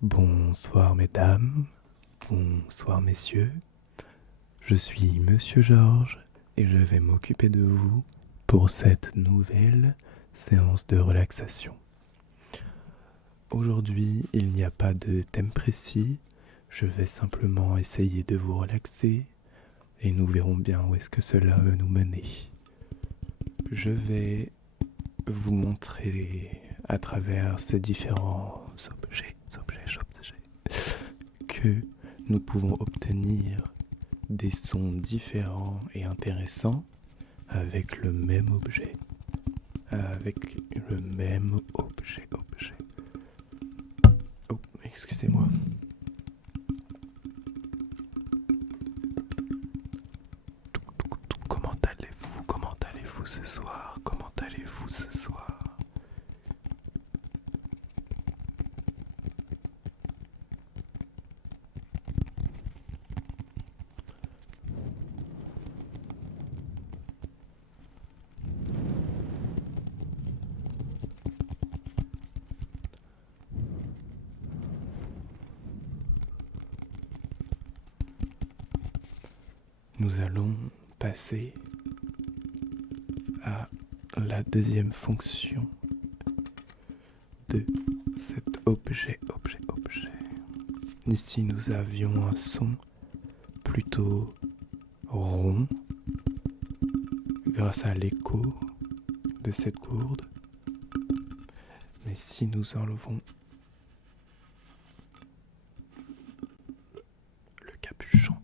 Bonsoir mesdames, bonsoir messieurs, je suis Monsieur Georges et je vais m'occuper de vous pour cette nouvelle séance de relaxation. Aujourd'hui, il n'y a pas de thème précis, je vais simplement essayer de vous relaxer et nous verrons bien où est-ce que cela va nous mener. Je vais vous montrer à travers ces différents objets que nous pouvons obtenir des sons différents et intéressants avec le même objet. Oh, excusez-moi. Comment allez-vous? Comment allez-vous ce soir? Comment allez-vous ce soir? Nous allons passer à la deuxième fonction de cet objet. Ici, nous avions un son plutôt rond grâce à l'écho de cette gourde. Mais si nous enlevons le capuchon,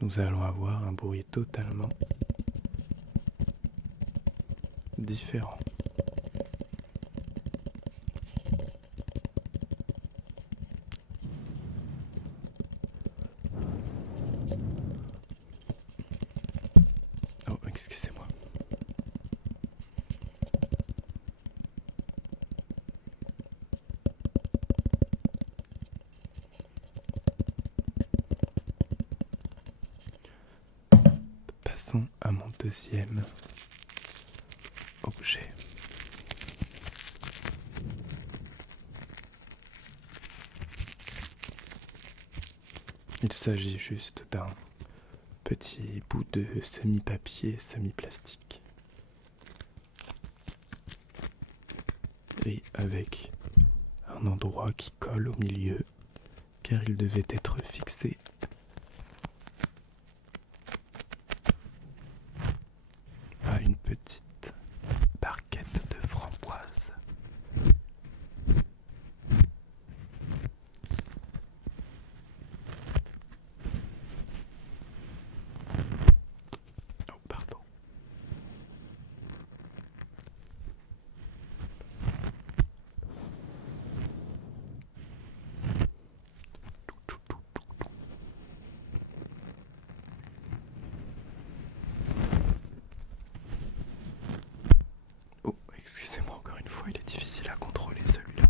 nous allons avoir un bruit totalement différent. Oh, excusez-moi. Passons à mon deuxième objet. Il s'agit juste d'un petit bout de semi-papier, semi-plastique. Et avec un endroit qui colle au milieu, car il devait être fixé à une petite barquette de framboise. Oh, pardon. Oh, excusez-moi encore une fois, il est difficile à contrôler celui-là.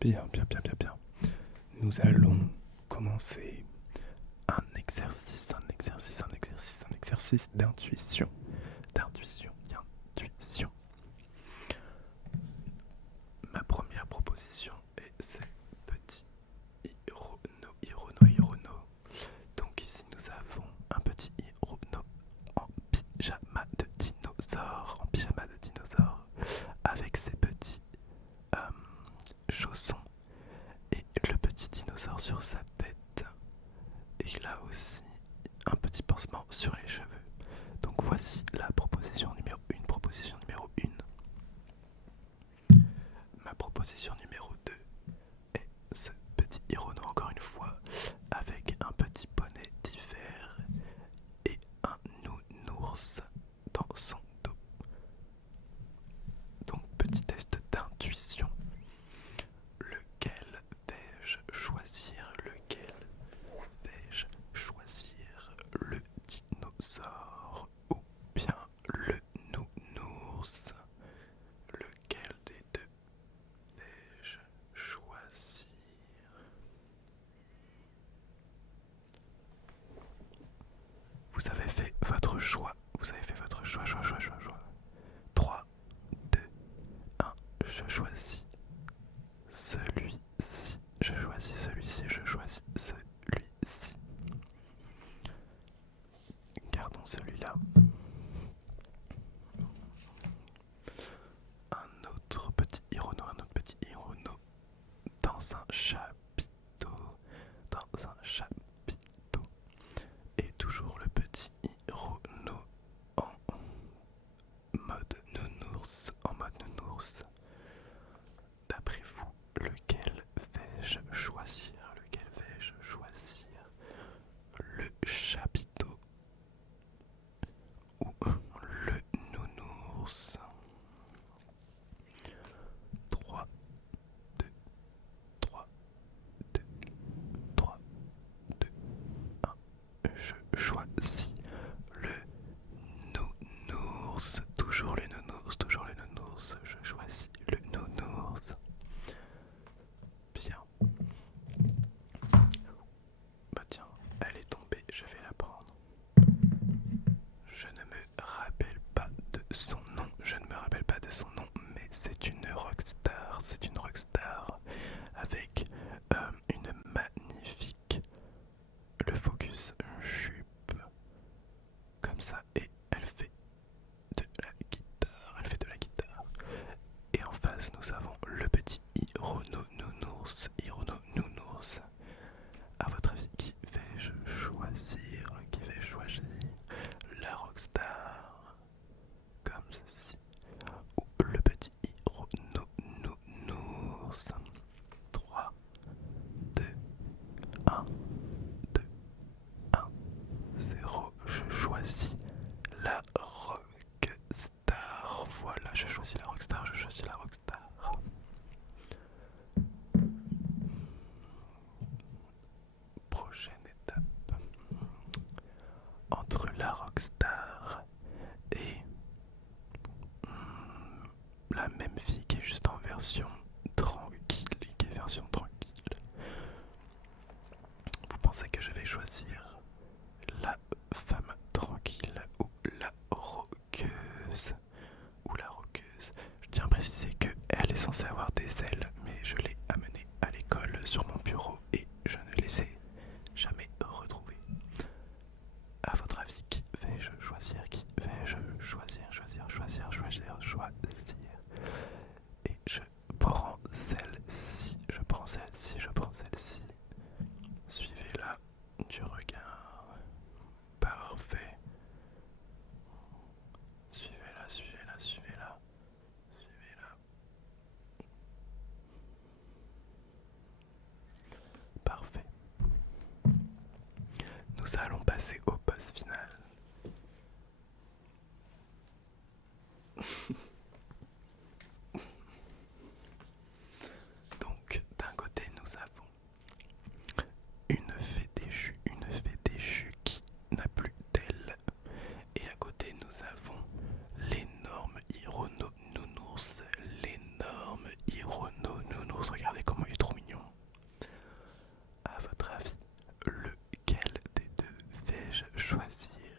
Bien. Nous allons commencer un exercice d'intuition. Ma première proposition est ces petits Hirono. Donc ici nous avons un petit Hirono en pyjama de dinosaure, avec ses petits chaussons position numéro 2 est ce petit Hirono encore une fois, avec un petit bonnet d'hiver et un nounours dans son dos. Donc petit test d'intuition. Lequel vais-je choisir? Lequel vais-je choisir? Le dinosaure ou bien le nounours? Lequel des deux vais-je choisir? Vous avez fait votre choix. Vous avez fait votre choix. 3, 2, 1. Je choisis celui-ci. Je choisis celui-ci. Je choisis celui-ci. Gardons celui-là. Un autre petit Hirono. Dans un chapiteau. Et toujours le petit Hirono en mode nounours. D'après vous, lequel vais-je choisir? Le chapiteau ou le nounours? 3, 2, 3, 2, 3, 2, 1. Je choisis le nounours. Toujours le nounours. Je choisis le nounours. Bien. Bah tiens, elle est tombée, je vais la prendre. Je ne me rappelle pas de son nom. Mais c'est une rockstar. Avec une magnifique, le focus, jupe comme ça, et elle fait de la guitare. Et en face nous avons le petit Hirono nounours. À votre avis, qui vais-je choisir? La rockstar comme ceci ou le petit Hirono nounours? 3, 2, 1, 2, 1, 0. Je choisis la rockstar. Voilà, je choisis la rockstar. Prochaine étape. Entre la rockstar et la même fille qui est juste en version tranquille. Vous pensez que je vais choisir la femme tranquille ou la roqueuse? Je tiens à préciser qu'elle est censée avoir des ailes, mais je l'ai amenée à l'école sur mon bureau et je ne les ai jamais retrouvées. À votre avis, qui vais-je choisir? Et je prends celle-ci. Suivez-la du regard. Parfait. Suivez-la. Parfait. Nous allons passer au boss final. Donc, d'un côté, nous avons une fée déchue qui n'a plus d'ailes. Et à côté, nous avons l'énorme Hirono nounours. Regardez comment il est trop mignon. À votre avis, lequel des deux vais-je choisir?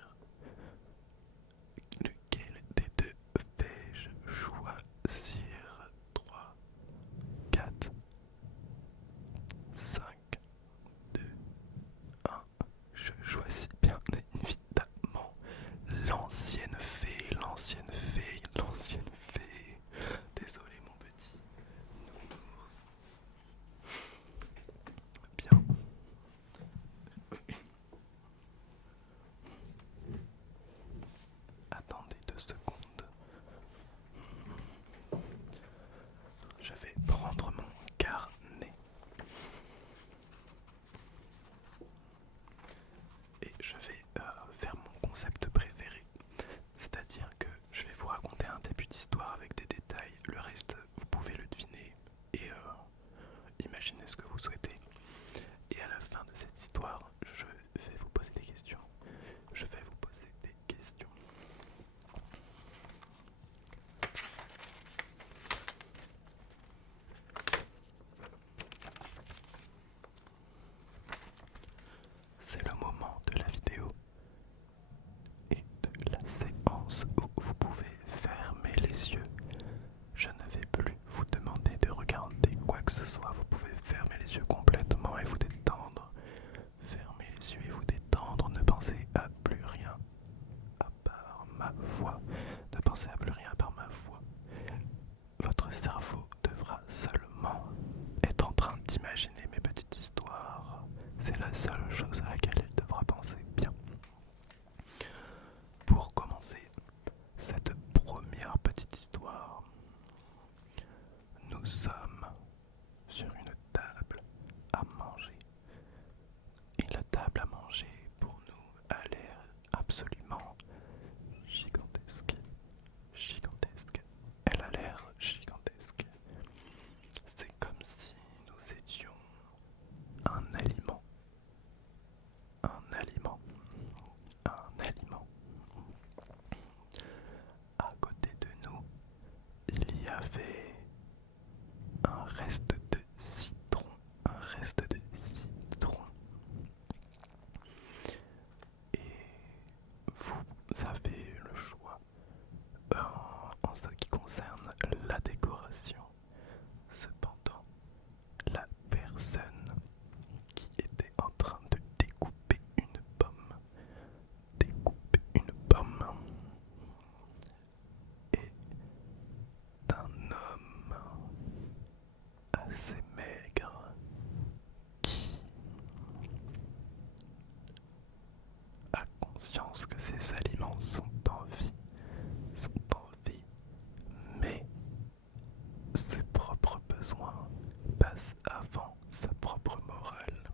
avant sa propre morale.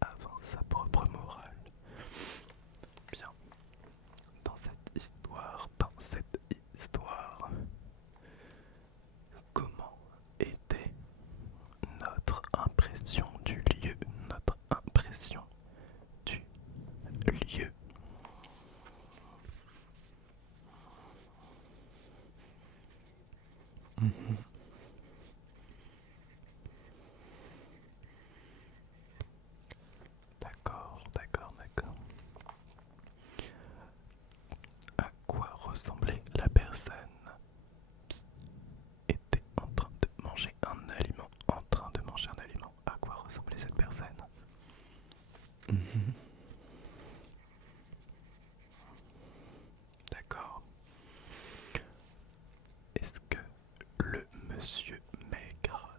Avant sa propre morale. Bien. Dans cette histoire, comment était notre impression du lieu, notre impression du lieu. D'accord. À quoi ressemblait la personne qui était en train de manger un aliment? À quoi ressemblait cette personne? D'accord. Est-ce que le monsieur maigre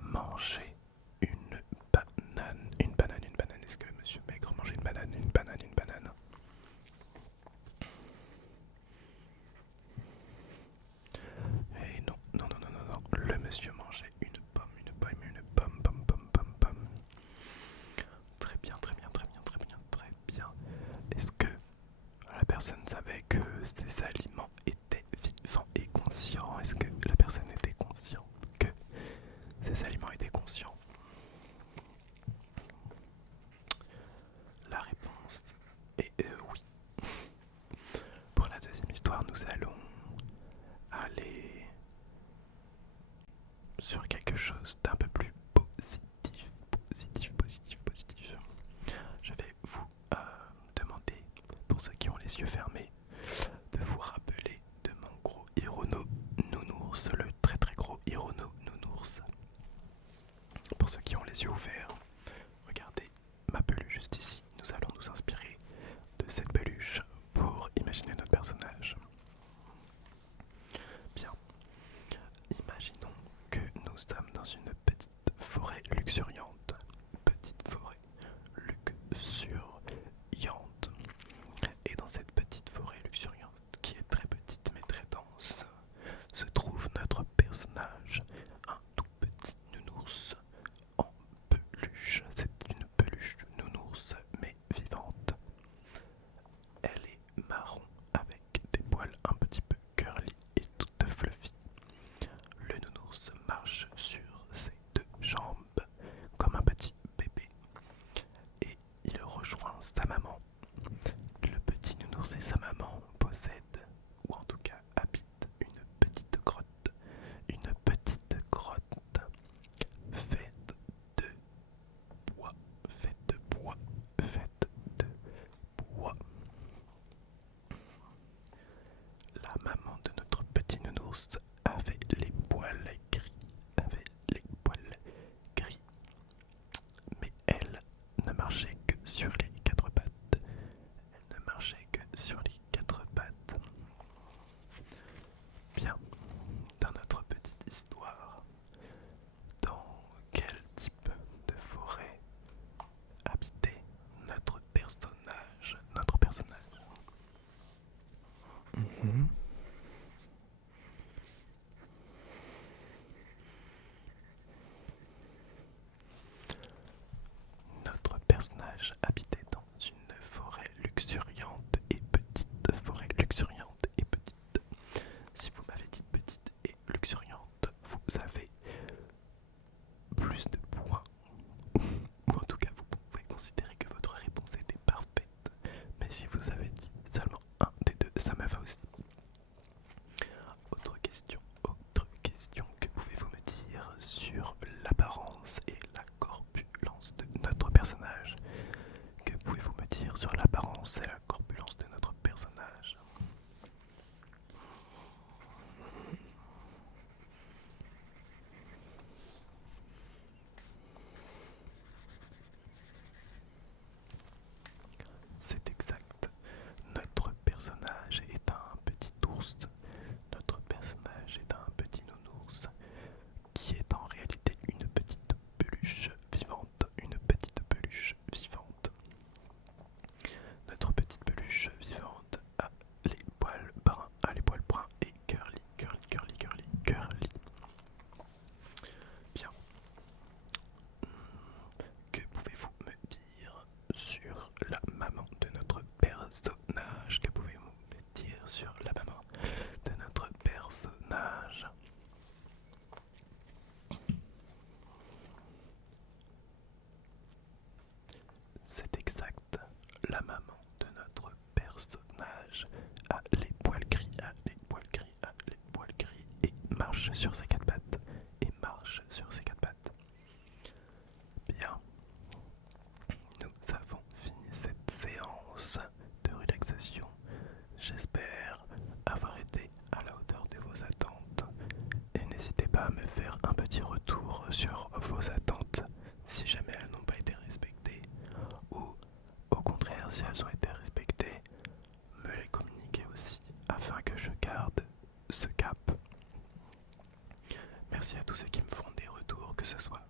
mangeait une banane? Est-ce que le monsieur maigre mangeait une banane? Et non. Le monsieur mangeait une pomme. Très bien. Est-ce que la personne savait que ces aliments étaient vivants et conscients? Est-ce que la personne était consciente que ces aliments étaient conscients? La réponse est oui. Pour la deuxième histoire, nous allons aller sur quelque chose d'un peu plus positif. Je vais vous demander, pour ceux qui ont les yeux fermés, de vous rappeler de mon gros Hirono Nounours, le très gros Hirono Nounours. Pour ceux qui ont les yeux ouverts, regardez ma peluche juste ici. Nous allons nous inspirer de cette peluche pour imaginer notre personnage. Bien, imaginons que nous sommes dans une petite forêt luxuriante. Et dans cette petite forêt luxuriante, qui est très petite mais très dense, se trouve notre personnage, un tout petit nounours en peluche. C'est une peluche nounours mais vivante. Elle est marron avec des poils un petit peu curly et toute fluffy. Le nounours marche sur ses deux jambes comme un petit bébé et il rejoint sa maman. Le petit nounours et sa maman possèdent, ou en tout cas habitent, une petite grotte faite de bois, La maman de notre petit nounours avait les poils gris, mais elle ne marchait que sur les quatre pattes. Bien, dans notre petite histoire, dans quel type de forêt habitait notre personnage? Mhm. Notre personnage habitait dans une forêt luxuriante et petite. Si vous m'avez dit petite et luxuriante, vous avez plus de points. Ou en tout cas, vous pouvez considérer que votre réponse était parfaite. Mais si vous avez dit seulement un des deux, ça me va aussi. Autre question, que pouvez-vous me dire sur l'apparence et la corpulence de notre personnage? la maman de notre personnage a les poils gris, et marche sur ses quatre pattes, Bien, nous avons fini cette séance de relaxation. J'espère avoir été à la hauteur de vos attentes. Et n'hésitez pas à me faire un petit retour sur vos attentes si jamais elles n'ont pas été respectées, ou au contraire si elles ont été respectées, me les communiquer aussi afin que je garde ce cap. Merci à tous ceux qui me font des retours, que ce soit